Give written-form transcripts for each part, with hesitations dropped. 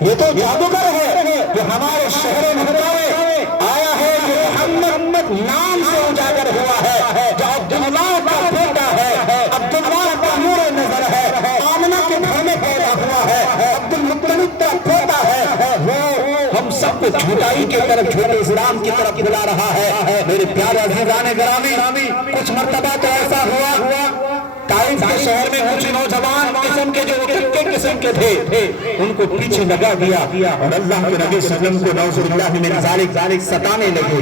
یہ تو جادوگر ہے جو ہمارے شہر مکہ میں آیا ہے، جو محمد نام سے اجاگر ہوا ہے، جو عبداللہ کا بیٹا ہے، عبداللہ کا نور نظر ہے، آمنہ کے گھر میں پیدا ہوا ہے، عبد المطلب کا بیٹا ہے، وہ ہم سب کو جھوٹائی کی طرف، جھوٹے اسلام کی طرف بلا رہا ہے۔ میرے پیارے عزیزان گرامی، کچھ مرتبہ تو ایسا ہوا طائف کے شہر میں کچھ نوجوان قسم کے جو اکٹے قسم کے تھے، ان کو پیچھے لگا دیا اور اللہ کے نبی صلی اللہ علیہ وسلم کو نعوذ باللہ من ذالک ستانے لگے،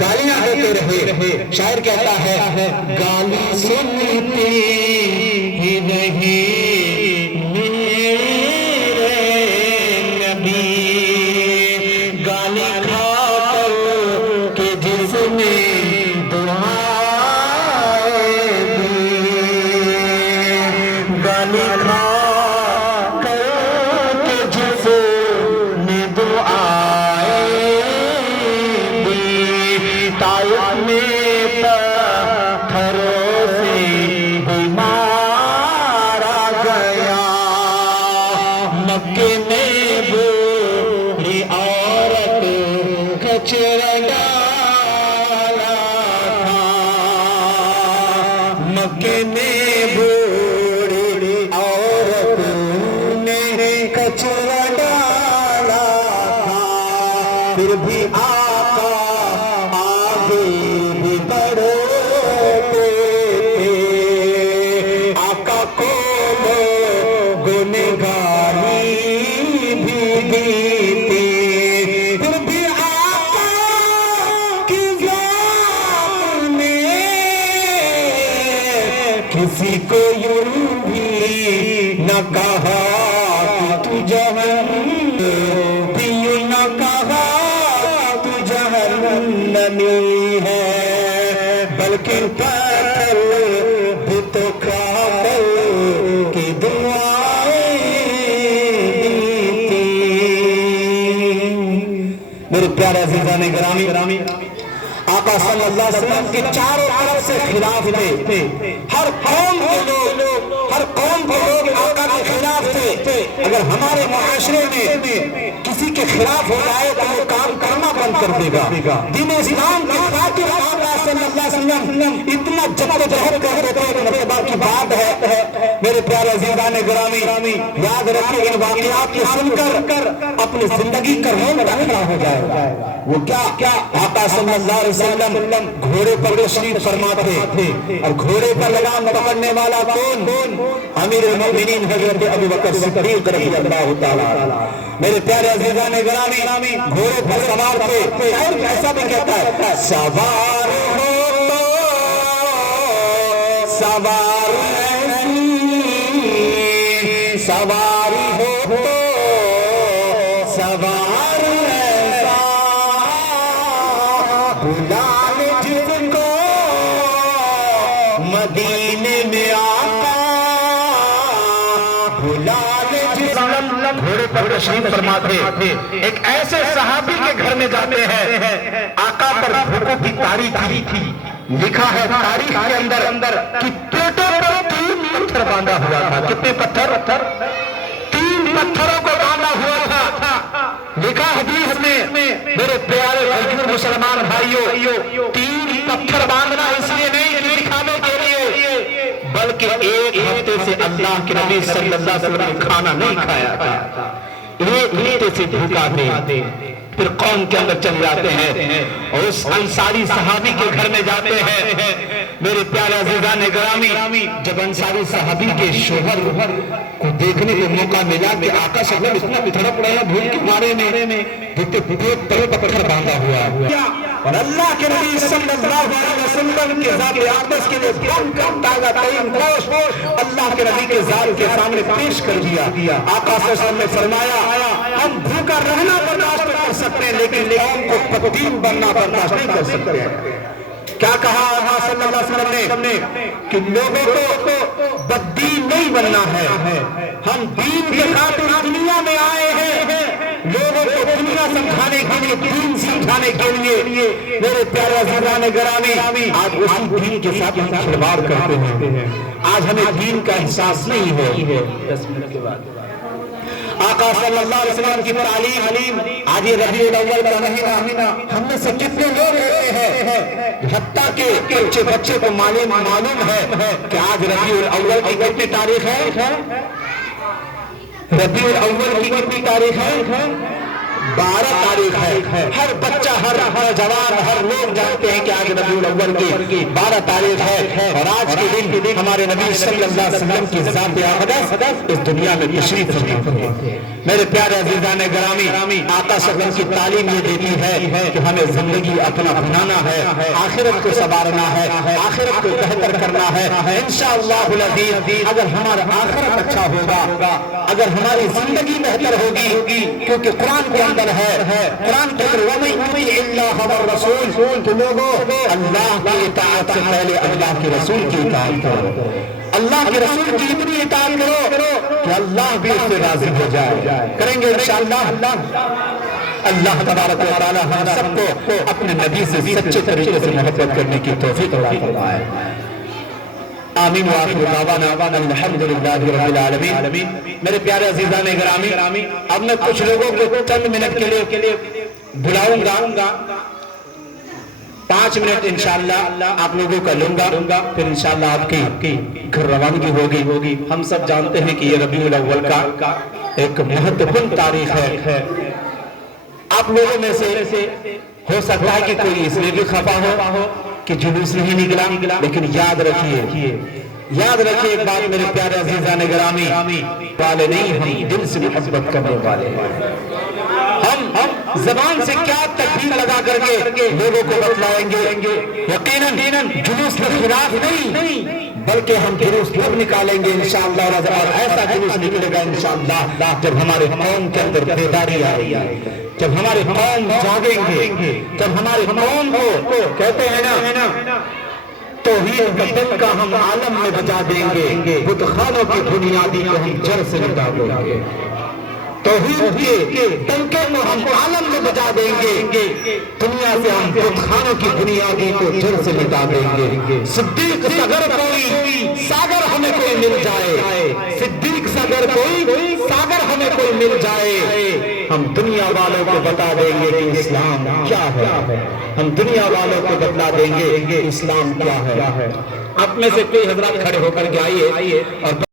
گالیاں دیتے رہے۔ شاعر کہتا ہے گالی سنتے ہی نہیں میرے نبی، گالی کھا کر کہ جس نے پھر بھی آقا آگے بھی بڑھتے تھے، آقا کو لوگوں نے گالی بھی دی تھی، پھر بھی آقا کی ذات نے کسی کو یوں بھی نہ کہا کہ تو جہنمی، نہ کہا تو جہنمی ہے، بلکہ پتھر بھی تو کافر کی دعائیں دی تھی۔ میرے پیارے عزیزان گرامی، آقا صلی اللہ علیہ وسلم کے چاروں طرف سے خلاف تھے، ہر قوم کے لوگ آقا کے خلاف تھے۔ اگر ہمارے معاشرے میں کسی کے خلاف ہو جائے تو وہ کام کرنا بند کر دے گا۔ دین اسلام کے خاطر آقا صلی اللہ علیہ وسلم اتنا جدوجہد کرتے تھے کہ مرتبہ کی بات ہے۔ میرے پیارے عزیزان گرامی، یاد رکھیں ان واقعات کو سن کر اپنی زندگی کا رونق کھڑا ہو جائے گا۔ وہ کیا آقا صلی اللہ علیہ وسلم گھوڑے پر تشریف فرما تھے، اور گھوڑے پر لگام پکڑنے والا کون؟ امیر المؤمنین حضرت ابو بکر صدیق رضی اللہ تعالی۔ میرے پیارے عزیزان گرامی، گھوڑے پر سوار تھے، شاعر ایسا بھی کہتا ہے سوار ہو سوار سواری ہو سوار ایسا، بلال جس کو مدینے میں آقا، بلال جس گھوڑے پر تشریف فرما تھے، ایک ایسے صحابی کے گھر میں جاتے ہیں، آقا پر بھوکوں کی تاریخ تھی، لکھا ہے تاریخ کے اندر کہ پیٹوں پر 3 پتھر باندھا ہوا تھا۔ کتنے پتھر؟ 3 پتھروں کو باندھا ہوا تھا۔ لکھا حدیث میں، میرے پیارے بھائیو مسلمان بھائیو، 3 پتھر باندھنا اس لیے نہیں کہ دکھانے کے لیے، بلکہ ایک ہفتے سے اللہ کے نبی صلی اللہ علیہ وسلم نے کھانا نہیں کھایا تھا، ایک ہفتے سے بھوکا تھے۔ پھر قوم کے اندر چل جاتے ہیں اور اس انصاری صحابی کے گھر میں جاتے ہیں۔ میرے پیارے عزیزان گرامی، جب انصاری صحابی کے شوہر کو دیکھنے کو موقع ملا کہ آقا صلی اللہ علیہ وسلم اتنا تڑپ رہے ہیں بھوک کے مارے میں، دیکھتے پیٹ پر پتھر باندھا ہوا، اور اللہ کے نبی صلی اللہ علیہ وسلم کے ذات اقدس کے لیے کم تازہ ترین گوشت اللہ کے نبی کے ذات کے سامنے پیش کر دیا۔ آقا صلی اللہ علیہ وسلم نے فرمایا ہم بھوکا رہنا برداشت کر سکتے ہیں لیکن قوم کو پتیم بننا برداشت نہیں کر سکتے ہیں۔ کیا کہا آقا صلی اللہ علیہ وسلم نے کہ لوگوں کو بددین نہیں بننا ہے، ہم دین کے خاطر دنیا میں آئے ہیں، لوگوں کو دنیا سمجھانے کے لیے، دین سمجھانے کے لیے۔ میرے پیارے عزیزان گرامی، آج اسی دین کے ساتھ ہم کھلواڑ کرتے ہیں، آج ہمیں دین کا احساس نہیں ہے۔ 10 منٹ کے بعد آقا صلی اللہ علیہ وسلم کی تعلیم. آج یہ ربیع الاول کا مہینہ ہم میں سے کتنے لوگ رہتے ہیں حتیٰ کہ بچے کو معلوم ہے کہ آج ربیع الاول کی کتنی تاریخ ہے؟ ربیع الاول کی کتنی تاریخ ہے؟ 12 تاریخ ہے. ہر بچہ ہر جوان ہر لوگ جانتے ہیں کہ آج ربیع الاول کی 12 تاریخ ہے. اور آج کے دن ہمارے نبی صلی اللہ علیہ وسلم کی ذات اقدس اس دنیا میں تشریف فرما ہے. میرے پیارے عزیزان گرامی، آقا صلی اللہ علیہ وسلم کی تعلیم یہ دیتی ہے کہ ہمیں زندگی اپنا بنانا ہے، آخرت کو سنوارنا ہے، آخرت کو بہتر کرنا ہے. انشاءاللہ العزیز اگر ہمارا آخرت اچھا ہوگا، اگر ہماری زندگی بہتر ہوگی، کیونکہ قرآن کے اندر ہے، قرآن کے اندر وَمَن يُطِعِ اللَّهَ وَالرَّسُولَ کہ لوگوں اللہ کی اطاعت سے پہلے اللہ کے رسول کی اطاعت کرو، اللہ کے رسول کی اتنی اطاعت کرو کہ اللہ بھی اس سے راضی ہو جائے. کریں گے انشاءاللہ. اللہ تبارک و تعالی ہم سب کو اپنے نبی سے سچے طریقے سے محبت کرنے کی توفیق عطا فرمائے. آمین وآخر دعوانا الحمدللہ رب العالمین. میرے پیارے عزیزان گرامی، اب میں کچھ لوگوں کو چند منٹ کے لیے بلاؤں گا. 5 منٹ انشاءاللہ آپ لوگوں کا لوں گا، پھر انشاءاللہ آپ کی گھر روانگی ہوگی. ہم سب جانتے ہیں کہ یہ ربیع الاول کا ایک مہتوپورن تاریخ ہے. آپ لوگوں میں سے ہو سکتا ہے کہ کوئی اس لیے بھی خفا ہو کہ جلوس نہیں نکلا، لیکن یاد رکھیے ایک بات میرے پیارے عزیزان گرامی، والے نہیں، ہم دل سے محبت کرنے والے ہیں. ہم زبان سے کیا تکبیر لگا کر کے لوگوں کو بتلائیں گے، یقیناً جلوس کے خلاف نہیں، بلکہ ہم جلوس جب نکالیں گے انشاءاللہ، اور ایسا جلوس نکلے گا انشاءاللہ جب ہمارے قوم کے اندر بیداری آئے گی، جب ہمارے قوم جاگیں گے، جب ہمارے قوم کو کہتے ہیں نا توحید کا ڈنکا ہم عالم میں بجا دیں گے، بت خانوں کی بنیادی کو ہم جڑ سے مٹا دیں گے. توحید کے ڈنکے کو ہم عالم میں بجا دیں گے، دنیا سے ہم بت خانوں کی بنیادی کو جڑ سے مٹا دیں گے. صدیق ساگر کوئی ساگر ہمیں کوئی مل جائے، صدیق ساگر کوئی ساگر ہمیں کوئی مل جائے، ہم دنیا والوں کو بتا دیں گے کہ اسلام کیا ہے. ہم دنیا والوں کو بتلا دیں گے کہ اسلام کیا ہے. آپ میں سے کوئی حضرات کھڑے ہو کر کے آئیے اور